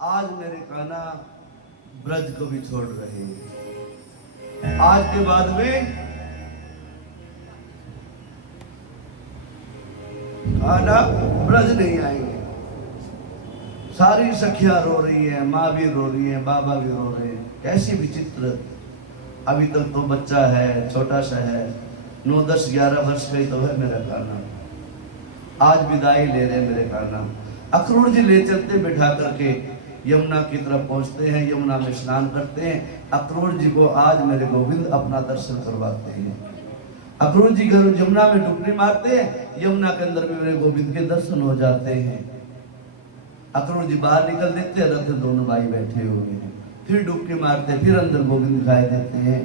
आज मेरे कान्हा ब्रज को भी छोड़ रहे हैं। आज के बाद में कान्हा ब्रज नहीं आएंगे। सारी सखियां रो रही है, माँ भी रो रही है, बाबा भी रो रहे हैं। कैसी विचित्र, अभी तक तो बच्चा है, छोटा सा है, 9, 10, 11 वर्ष का ही तो है मेरा कान्हा। आज विदाई ले रहे मेरे कान्हा। अक्रूर जी ले चलते बिठा करके यमुना की तरफ पहुंचते हैं, यमुना में स्नान करते हैं। अक्रूर जी को आज मेरे गोविंद अपना दर्शन करवाते हैं। अक्रूर जी यमुना में डुबकी मारते हैं, यमुना के अंदर भी मेरे गोविंद के दर्शन हो जाते हैं। अक्रूर जी बाहर निकल देते हैं, रथ दोनों भाई बैठे हुए हैं, फिर डुबकी मारते, फिर अंदर गोविंद दिखाई देते हैं।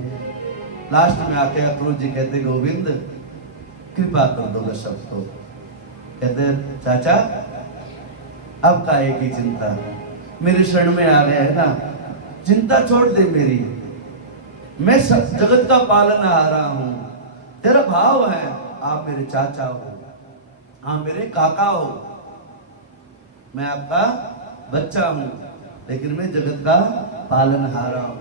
लास्ट में आके अक्रूर जी कहते, गोविंद कृपा कर दोगे सबको। कहते चाचा अब काहे की चिंता, मेरे शरण में आ गए है ना, चिंता छोड़ दे मेरी, मैं सब जगत का पालनहारा हूं। तेरा भाव है, आप मेरे चाचा हो, आप मेरे काका हो, मैं आपका बच्चा हूं, लेकिन मैं जगत का पालनहारा हूं।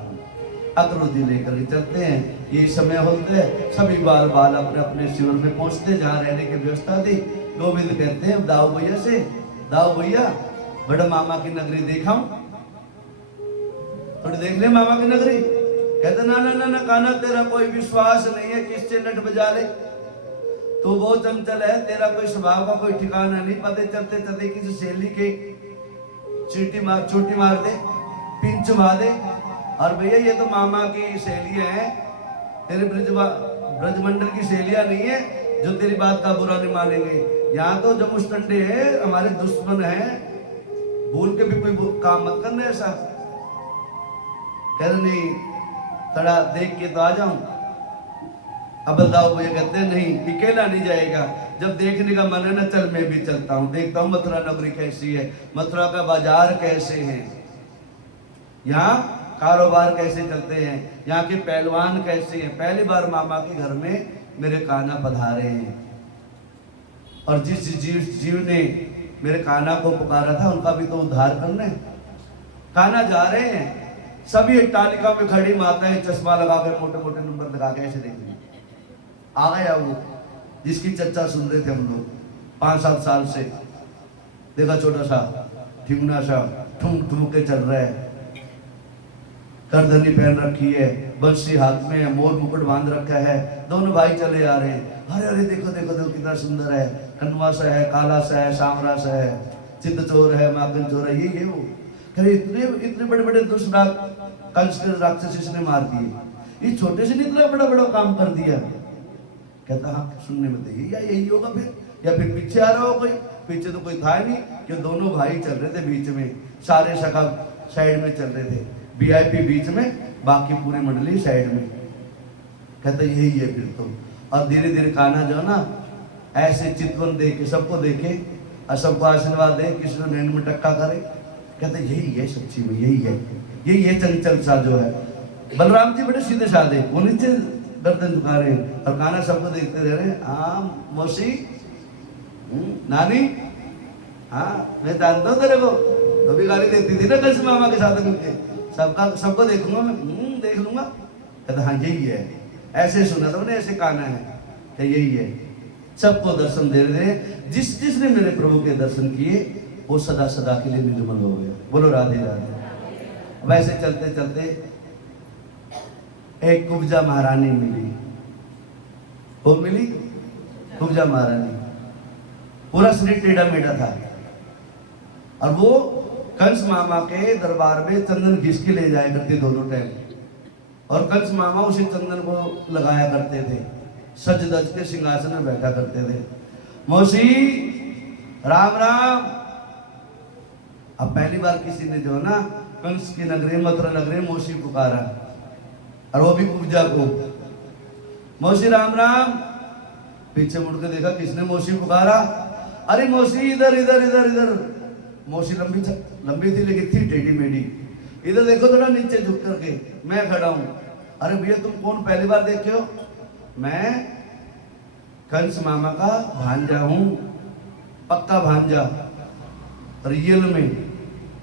अक्रूर जी लेकर के चलते हैं। ये समय होते हैं, सभी बाल बाल अपने अपने शिविर में पहुंचते, जहां रहने की व्यवस्था थी। गोविंद कहते हैं दाऊ भैया से, दाऊ भैया बड़े मामा की नगरी देखाऊं, थोड़ी देख ले मामा की नगरी। कहते ना ना ना ना कान्हा, तेरा कोई विश्वास नहीं है, किससे नट बजा ले, तो वो चंचल है, तेरा कोई स्वभाव का कोई ठिकाना नहीं। पते चलते चलते किसी सहेली के चोटी मार दे, पिंच मार दे, और भैया ये तो मामा की सहेलियां हैं, तेरे ब्रजमंडल की सहेलियां नहीं है जो तेरी बात का बुरा नहीं मानेंगे। यहाँ तो जब मुस्टंडे हैं, हमारे दुश्मन हैं, भूल के भी कोई काम मत करना ऐसा। कह रहे नहीं, थोड़ा देख के तो आ जाऊं। अब दाऊ भैया कहते हैं नहीं, अकेला नहीं जाएगा, जब देखने का मन है ना, चल मैं भी चलता हूँ, देखता हूँ मथुरा नगरी कैसी है, मथुरा का बाजार कैसे है, यहाँ कारोबार कैसे चलते हैं, यहाँ के पहलवान कैसे हैं। पहली बार मामा के घर में मेरे कान्हा पधारे हैं, और जिस जीव ने मेरे कान्हा को पुकारा था, उनका भी तो उद्धार करना है। कान्हा जा रहे हैं, सभी अट्टालिका में खड़ी माताएं चश्मा लगा के, मोटे मोटे नंबर लगा के ऐसे देख रही। आ गया वो जिसकी चर्चा सुन रहे थे हम लोग 5-7 साल से। देखा छोटा सा ठिमुना सा ठुम ठुम के चल रहा है, करधनी पहन रखी है, बंसी हाथ में है, मोर मुकुट बांध रखा है। दोनों भाई चले आ रहे हैं, अरे अरे देखो देखो देखो कितना सुंदर है, कन्वा सा है, काला सा है, सांवरा सा है, चित्त चोर है, माखन चोर है, ये वो। अरे इतने इतने बड़े बड़े दुष्ट कंस के राक्षस इसने मार दिए, ये छोटे से इतना बड़ा बड़ा काम कर दिया। कहता हाँ सुनने में तो यही होगा फिर, या फिर पीछे आ रहा हो कोई, पीछे तो कोई था नहीं, कि दोनों भाई चल रहे थे बीच में, सारे सखा साइड में चल रहे थे, वीआईपी बीच में, बाकी पूरी मंडली साइड में। कहता यही है फिर तो। और धीरे धीरे कान्हा जो ना ऐसे चितवन दे के सबको देखे और सबको आशीर्वाद दे, किसी को नैन में टक्का करे। कहता यही है सच्ची में, यही है चंचल सा जो है। बलराम जी बड़े सीधे साधे, वो नीचे गर्दन झुका रहे हैं, और कान्हा सबको देखते रह रहे। हाँ मौसी, नानी, हाँ मैं जानता हूँ तेरे को, तो भी गाली देती थी ना कंस मामा के साथ मिलके, सबको देखूंगा मैं, देख लूंगा। कहता हाँ यही है, ऐसे सुना था मैंने, ऐसे कान्हा है, क्या यही है। सबको दर्शन दे रहे, जिसने मेरे प्रभु के दर्शन किए वो सदा सदा के लिए निर्मल हो गया। बोलो राधे राधे। वैसे चलते चलते एक कुब्जा महारानी मिली। वो मिली कुब्जा महारानी, पूरा शरीर टेढ़ा मेढ़ा था, और वो कंस मामा के दरबार में चंदन घिस के ले जाया करते दोनों टाइम, और कंस मामा उसी चंदन को लगाया करते थे, सज धज के सिंहासन में बैठा करते थे। मौसी राम राम। अब पहली बार किसी ने जो ना कंस की नगरी मथुरा नगरी मौसी पुकारा, और वो भी कुब्जा को, मौसी राम राम। पीछे मुड़ के देखा किसने मौसी पुकारा, अरे मौसी इधर इधर इधर इधर। मौसी लंबी थी लेकिन थी टेढ़ी मेढ़ी। इधर देखो थोड़ा नीचे झुक करके, मैं खड़ा हूं। अरे भैया तुम कौन, पहली बार देखे हो? मैं कंस मामा का भांजा हूं, पक्का भांजा, रियल में।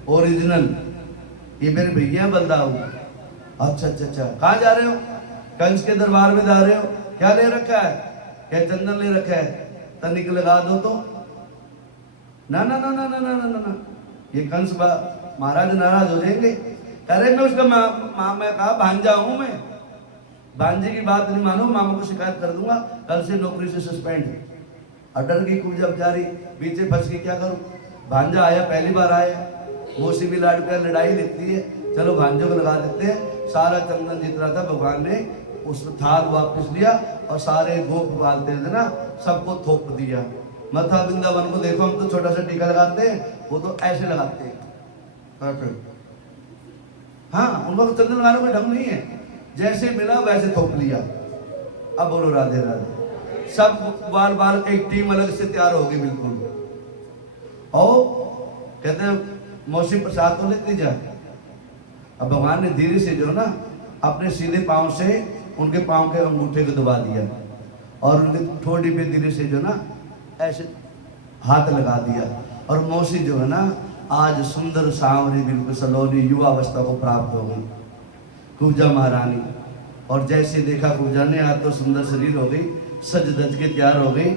ओरिजिनल, ये मेरे भैया बलदाऊ। अच्छा अच्छा अच्छा, कहाँ जा रहे हो? कंस के दरबार में जा रहे हो? क्या ले रखा है? क्या चंदन ले रखा है? तनिक लगा दो तो। ना ना ना ना ना ना ना ना ना, ये कंस महाराज नाराज हो जाएंगे। अरे मैं उसका मैं कहा भांजा हूं मैं, भांजे की बात नहीं मानो, मामा को शिकायत कर दूंगा, कल से नौकरी से सस्पेंड। और डर गई कुब्जा बेचारी, बीच में फंस गई, क्या करूं? भांजा आया, पहली बार आया, मौसी भी लाड पे लड़ाई लेती है, चलो भांजों को लगा देते हैं। सारा चंदन जितना था भगवान ने उस थाल वापस लिया और सारे गोप बालते थे ना, सबको थोप दिया। मथा वृंदावन को देखो, हम तो छोटा सा टीका लगाते हैं, वो तो ऐसे लगाते हैं। हाँ, उनको तो चंदन लगाने का ढंग नहीं है, जैसे मिला वैसे थोप लिया। अब बोलो राधे राधे। सब बाल बाल एक टीम अलग से तैयार होगी बिल्कुल। और कहते हैं मौसी प्रसाद तो लेते जा। अब भगवान ने धीरे से जो ना अपने सीधे पांव से उनके पांव के अंगूठे को दबा दिया और उनके ठोड़ी पे धीरे से जो ना ऐसे हाथ लगा दिया। और मौसी जो है ना आज सुंदर सांवरी बिल्कुल सलोनी युवावस्था को प्राप्त हो गई, कुब्जा महारानी। और जैसे देखा कुब्जा ने, आज तो सुंदर शरीर हो गई, सज धज के तैयार हो गई,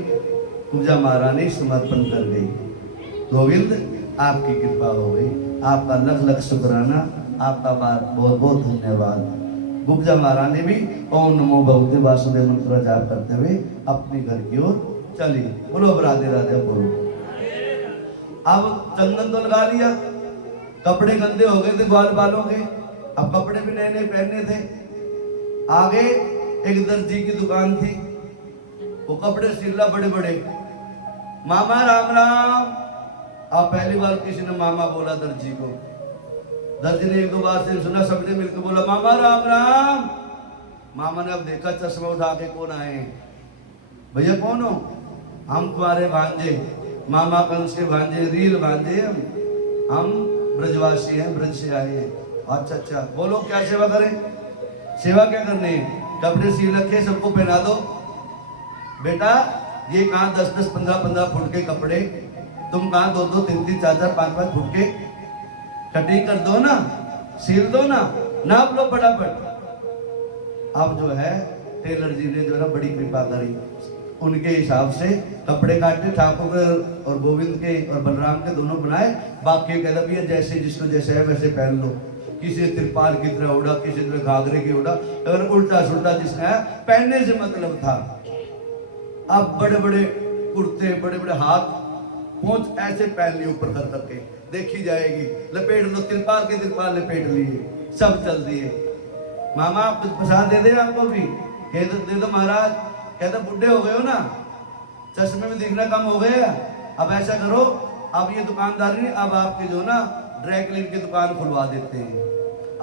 कुब्जा महारानी समर्पण कर गई। गोविंद आपकी कृपा हो गई, आपका लख लख शुक्राना, आपका बहुत बहुत धन्यवाद। कुब्जा महारानी भी ओम नमो भगवते वासुदेव मंत्र का जाप करते हुए अपने घर की ओर चली। बोलो राधे राधे बोलो। अब चंदन तो लगा लिया, कपड़े गंदे हो गए थे ग्वाल बालों के, अब कपड़े भी नए नए पहनने थे। आगे एक दर्जी की दुकान थी, वो कपड़े सिल्ला बड़े बड़े। मामा राम राम। अब पहली बार किसी ने मामा बोला दर्जी को, दर्जी ने एक दो बार से सुना, सबने मिलकर बोला मामा राम राम। मामा ने अब देखा, चश्मा उठा के, कौन आए? भैया कौन हो? हम तुम्हारे भांजे, मामा कंस के भांजे, रील भांजे, हम ब्रजवासी हैं, ब्रज से आए हैं। अच्छा अच्छा, बोलो क्या सेवा करें? सेवा क्या करनी है? कपड़े सी रखे, सबको पहना दो। बेटा ये कहाँ 10-10, 15-15 फुट के कपड़े, तुम कहाँ 2-2, 3-3, 4-4, 5-5 फुट के कटिंग कर दो ना, सील दो ना, नाप लो फटाफट। अब जो है टेलर जी ने जो है बड़ी कृपा करी, उनके हिसाब से कपड़े काटे, ठाकुर के और गोविंद के और बलराम के दोनों बनाए। बाकी कहता भैया जैसे जिसको जैसे है वैसे पहन लो। किसी तिरपाल की तरह उड़ा, किसी तरह घाघरे की उड़ा, अगर उल्टा सुल्टा जिसने है, पहनने से मतलब था। अब बड़े बड़े कुर्ते, बड़े बड़े हाथ पहुंच ऐसे पहन लिए ऊपर कर करके, देखी जाएगी, लपेट लो, तिरपाल के तिरपाल लपेट लिए, सब चल दिए। मामा आप कुछ प्रसाद दे दे, आपको भी दे दो महाराज। कहते बुढ़े हो गए हो ना, चश्मे में दिखना कम हो गया, अब ऐसा करो, अब ये दुकानदारी नहीं, अब आपके जो ना ड्राई क्लीन की दुकान खुलवा देते हैं।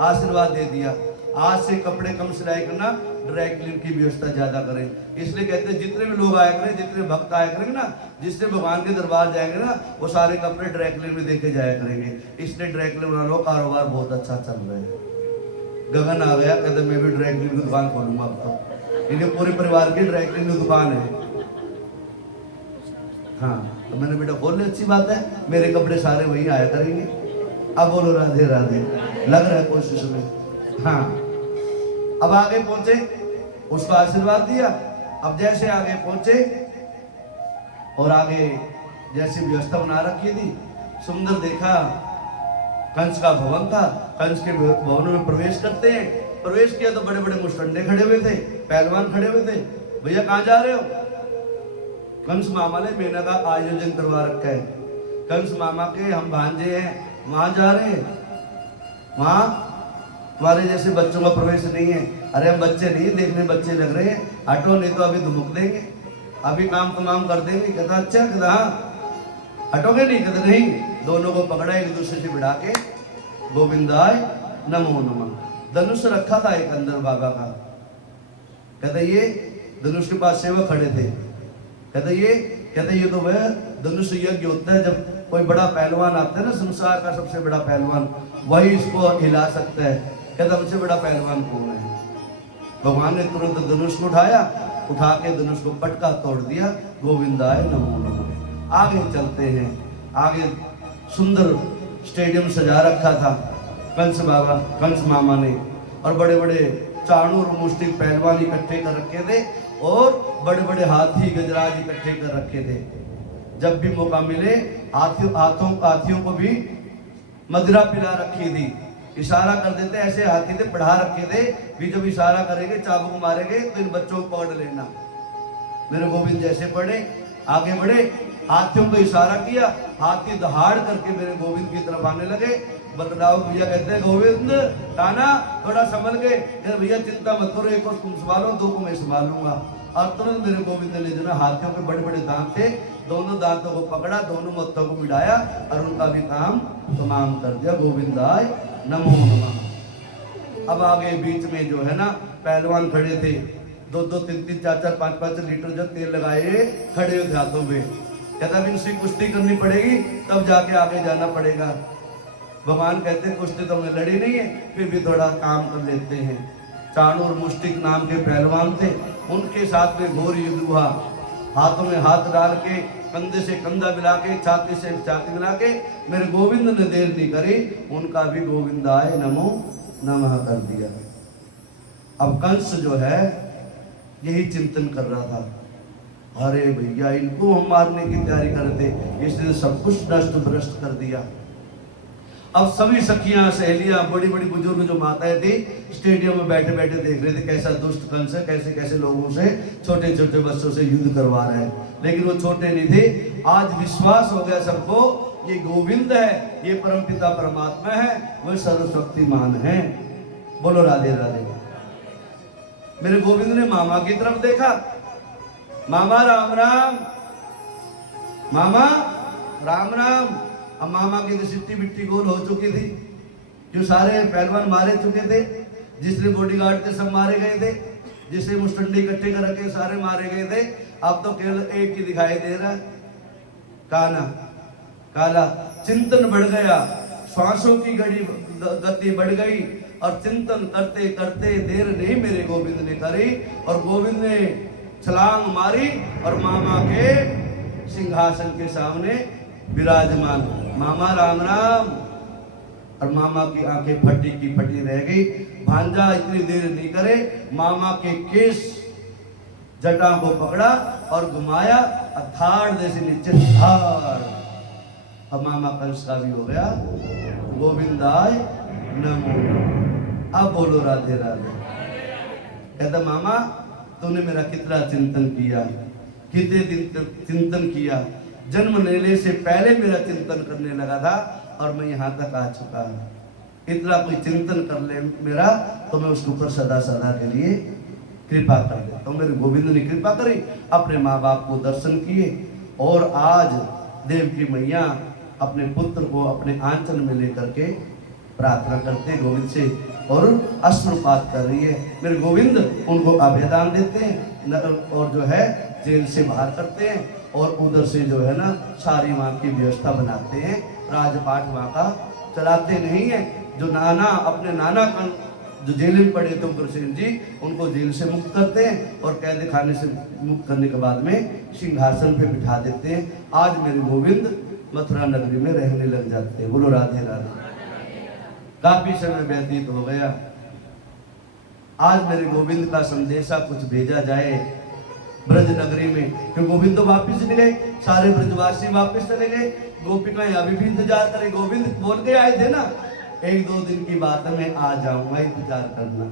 आशीर्वाद दे दिया, आज से कपड़े कम सिलाई करना, ड्राई क्लीन की व्यवस्था ज्यादा करें। इसलिए कहते हैं जितने भी लोग आया करें, जितने भक्त आया करेंगे ना, जिससे भगवान के दरबार जाएंगे ना, वो सारे कपड़े ड्राई क्लीन में देखे जाया करेंगे। इसलिए ड्राई क्लीन वालों का कारोबार बहुत अच्छा चल रहा है। गगन आ गया, कहते मैं भी ड्राई क्लीन की दुकान खोलूंगा अब तो, इन्हें पूरे परिवार की ड्राई क्लीन की दुकान है। हाँ तो मैंने बेटा खोल ले, अच्छी बात है, मेरे कपड़े सारे वही आया करेंगे। अब बोलो राधे राधे, लग रहा है कोशिश में। हाँ अब आगे पहुंचे, उसको आशीर्वाद दिया। अब जैसे आगे पहुंचे और आगे जैसी व्यवस्था बना रखी थी, सुंदर देखा कंस का भवन था। कंस के भवन में प्रवेश करते हैं, प्रवेश किया तो बड़े बड़े मुस्टंडे खड़े हुए थे, पहलवान खड़े हुए थे। भैया कहाँ जा रहे हो? कंस मामा ने मेला का आयोजन करवा रखा है, कंस मामा के हम भांजे हैं, वहां जा रहे हैं, वहां तुम्हारे जैसे बच्चों का प्रवेश नहीं है। अरे हम बच्चे नहीं, देखने बच्चे लग रहे हैं, हटो नहीं तो अभी धुमक देंगे, अभी काम तमाम कर देंगे। कहता अच्छा, कहता हाँ, हटोगे नहीं? कहते नहीं। दोनों को पकड़ा, एक दूसरे से भिड़ा के गोविंदाय नमो नमः। धनुष रखा था एक अंदर बाबा का, कहते ये धनुष के पास सेवक खड़े थे। कहते ये तो वह धनुष यज्ञ होता है, जब कोई बड़ा पहलवान आता है ना, संसार का सबसे बड़ा पहलवान, वही इसको हिला सकता है। कहता हमसे बड़ा पहलवान कौन है? भगवान ने तुरंत धनुष को उठाया, उठा के धनुष को पटका तोड़ दिया। गोविंदाय नमो नमः। आगे चलते हैं, आगे सुंदर स्टेडियम सजा रखा था कंस बाबा, कंस मामा ने, और बड़े बड़े चाणूर मुष्टिक पहलवान इकट्ठे कर रखे थे और बड़े बड़े हाथी गजराज इकट्ठे कर रखे थे। जब भी मौका मिले हाथियों को भी मदिरा पिला रखी थी, इशारा कर देते, ऐसे हाथी थे बढ़ा रखे थे भी, जब इशारा करेंगे चाबुक मारेंगे तो इन बच्चों को पकड़ लेना। मेरे गोविंद जैसे पढ़े आगे बढ़े, हाथियों को इशारा किया, हाथी दहाड़ करके मेरे गोविंद की तरफ आने लगे। बलराम भैया कहते हैं गोविंद काना थोड़ा संभल के, भैया चिंता मत करो, एक को तुम संभालो, दो को मैं संभालूंगा। और तुरंत मेरे गोविंद ने जो ना हाथियों के बड़े बड़े दांत थे, दोनों दांतों को पकड़ा, दोनों मत्थों को मिलाया और उनका भी काम तमाम कर दिया। गोविंदाय नमो नमः। अब आगे बीच में जो है ना पहलवान खड़े थे, 2-2, 3-3, 4-4, 5-5 लीटर जो तेल लगाए खड़े हुए हाथों पे। कहता भी इनसे कुश्ती करनी पड़ेगी तब जाके आगे जाना पड़ेगा। भगवान कहते कुश्ती तो मैं लड़ी नहीं है, फिर भी थोड़ा काम कर लेते हैं। चाणूर मुष्टिक नाम के पहलवान थे, उनके साथ में घोर युद्ध हुआ। हाथों में हाथ डाल के, कंधे से कंधा मिला के, छाती से छाती मिला के मेरे गोविंद ने देर नहीं करी, उनका भी गोविंदाय नमो नमः कर दिया। अब कंस जो है यही चिंतन कर रहा था, अरे भैया इनको हम मारने की तैयारी कर रहे थे, इसने सब कुछ नष्ट भ्रष्ट कर दिया। अब सभी सखियां सहेलियां बड़ी बड़ी बुजुर्ग जो माताएं थी स्टेडियम में बैठे बैठे देख रहे थे कैसा दुष्ट कंस है, कैसे कैसे लोगों से, छोटे छोटे बच्चों से युद्ध करवा रहा है। लेकिन वो छोटे नहीं थे, आज विश्वास हो गया सबको ये गोविंद है, ये परमपिता परमात्मा है, वह सर्वशक्तिमान है। बोलो राधे राधे। मेरे गोविंद ने मामा की तरफ देखा, मामा राम राम, मामा राम राम। अब मामा की तो सिट्टी बिट्टी गोल हो चुकी थी, जो सारे पहलवान मारे चुके थे, जिसने बॉडीगार्ड थे सब मारे गए थे, जिसने मुस्टंडी इकट्ठे कर रखे सारे मारे गए थे। अब तो केवल एक ही दिखाई दे रहा, काना काला। चिंतन बढ़ गया, श्वासों की गति बढ़ गई, और चिंतन करते करते देर नहीं मेरे गोविंद ने करी, और गोविंद ने छलांग मारी और मामा के सिंहासन के सामने विराजमान। मामा राम राम। और मामा की आंखें फटी की फटी रह गई। भांजा इतनी देर नहीं करे, मामा के केस जटा को पकड़ा और घुमाया, अथाड़ जैसे नीचे धाड़। अब मामा कंस का भी हो गया गोविंदाय नमो। अब बोलो राधे राधे। कहता मामा तूने मेरा कितना चिंतन किया, कितने दिन चिंतन किया, जन्म लेने से पहले मेरा चिंतन करने लगा था और मैं यहाँ तक आ चुका हूँ। इतना कोई चिंतन कर ले मेरा तो मैं उसके ऊपर सदा सदा के लिए कृपा कर देता हूँ। मेरे गोविंद ने कृपा करी, अपने माँ बाप को दर्शन किए, और आज देवकी मैया अपने पुत्र को अपने आंचल में लेकर के प्रार्थना करते हैं गोविंद से, और अश्रुपात कर रही है। मेरे गोविंद उनको अभयदान देते हैं, और जो है जेल से बाहर करते हैं, और उधर से जो है ना सारी वहाँ की व्यवस्था बनाते हैं, राजपाट वहाँ का चलाते नहीं है। जो नाना अपने नाना का जो जेल में पड़े थे उग्रसेन जी, उनको जेल से मुक्त करते हैं, और कैद खाने से मुक्त करने के बाद में सिंहासन पे बिठा देते हैं। आज मेरे गोविंद मथुरा नगरी में रहने लग जाते हैं। बोलो राधे राधे। काफी समय व्यतीत हो गया, आज मेरे गोविंद का संदेशा कुछ भेजा जाए ब्रज नगरी में, क्योंकि गोविंद तो वापिस नहीं गए, सारे ब्रजवासी वापिस चले गए, गोपिकाएं अभी भी इंतजार करे। गोविंद बोल के आए थे ना 1-2 दिन की बात है, मैं आ जाऊंगा, इंतजार करना।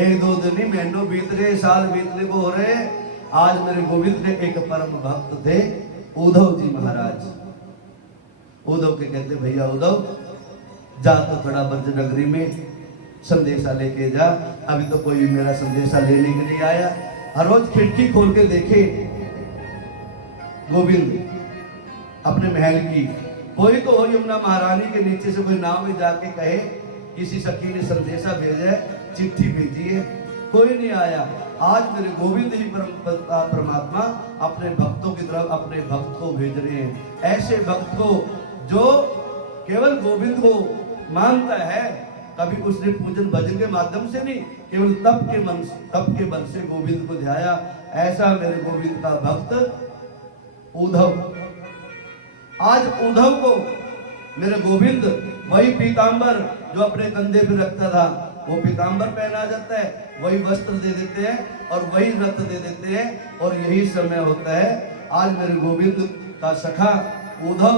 1-2 दिन ही, महीनों बीत गए, साल बीतने को हो रहे। आज मेरे गोविंद के एक परम भक्त थे उद्धव जी महाराज। उद्धव के कहते भैया उद्धव जा तो थोड़ा ब्रज नगरी में संदेशा लेके जा। अभी तो कोई मेरा संदेशा लेने के लिए आया। हर रोज खिड़की खोल के देखे गोविंद अपने महल की, कोई तो हो यमुना महारानी के नीचे से कोई नाव में जाके कहे किसी सखी ने संदेशा भेजा है, चिट्ठी भेजी है, कोई नहीं आया। आज मेरे गोविंद ही परमात्मा अपने भक्तों की तरफ अपने भक्त को भेज रहे हैं, ऐसे भक्त को जो केवल गोविंद को मानता है, कभी उसने पूजन भजन के माध्यम से नहीं, केवल तप के बल से गोविंद को ध्याया। ऐसा मेरे गोविंद का भक्त उद्धव। आज उद्धव को मेरे गोविंद वही पीतांबर जो अपने कंधे पे रखता था, वो पीतांबर पहना जाता है, वही वस्त्र दे देते हैं और वही रथ दे देते हैं। और यही समय होता है आज मेरे गोविंद का सखा उद्धव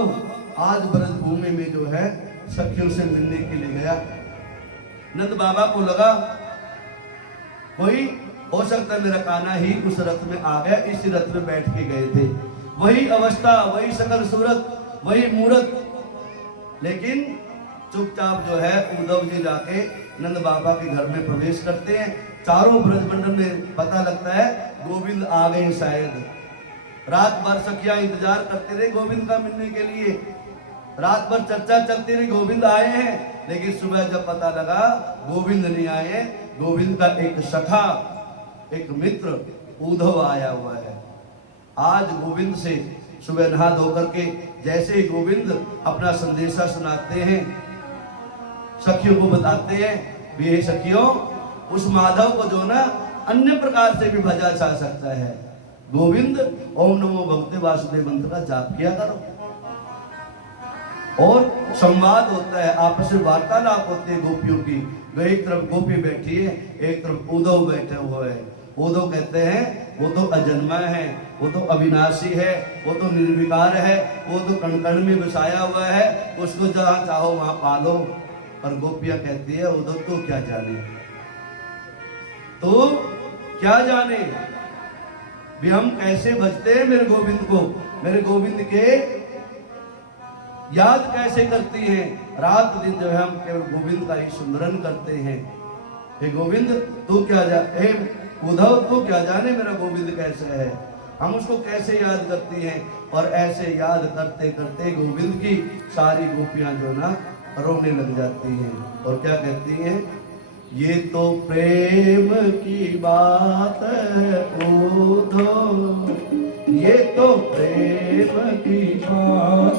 आज ब्रज भूमि में जो है सखियों से मिलने के लिए गया। नंद बाबा को लगा कोई हो सकता है मेरा कान्हा ही उस रथ में आ गया, इसी रथ में बैठ के गए थे। वही अवस्था, वही सकल सूरत, वही मूरत, लेकिन चुपचाप जो है उद्धव जी जाके नंद बाबा के घर में प्रवेश करते हैं। चारों ब्रजमंडल में पता लगता है गोविंद आ गए शायद। रात भर सखियां इंतजार करते रहे गोविंद का मिलने के लिए, रात भर चर्चा चलती रही गोविंद आए हैं, लेकिन सुबह जब पता लगा गोविंद नहीं आए, गोविंद का एक सखा, एक मित्र उद्धव आया हुआ है। आज गोविंद से सुबह नहा धोकर के जैसे ही गोविंद अपना संदेशा सुनाते हैं, सखियों को बताते हैं भी हे सखियों, उस माधव को जो ना अन्य प्रकार से भी भजा जा सकता है। गोविंद ओम नमो भगवते वासुदेव मंत्र का जाप किया करो, और संवाद होता है, आपस में वार्तालाप होती है गोपियों की। एक तरफ गोपी बैठी है, एक तरफ उद्धव बैठे हुए हैं। उद्धव कहते हैं वो तो अजन्मा है, वो तो अविनाशी है, वो तो निर्विकार है, वो तो कण कण में बसाया हुआ है, उसको जहां चाहो वहां पालो। और गोपियां कहती है उद्धव तो क्या जाने, तो क्या जाने भी हम कैसे भजते हैं मेरे गोविंद को, मेरे गोविंद के याद कैसे करती हैं। रात दिन जो है हम केवल गोविंद का ही सुमरन करते हैं। हे गोविंद तू क्या हे उद्धव तू क्या जाने मेरा गोविंद कैसे है, हम उसको कैसे याद करती हैं। और ऐसे याद करते करते गोविंद की सारी गोपियां जो ना रोने लग जाती हैं, और क्या कहती हैं, ये तो प्रेम की बात है उद्धव, ये तो प्रेम की बात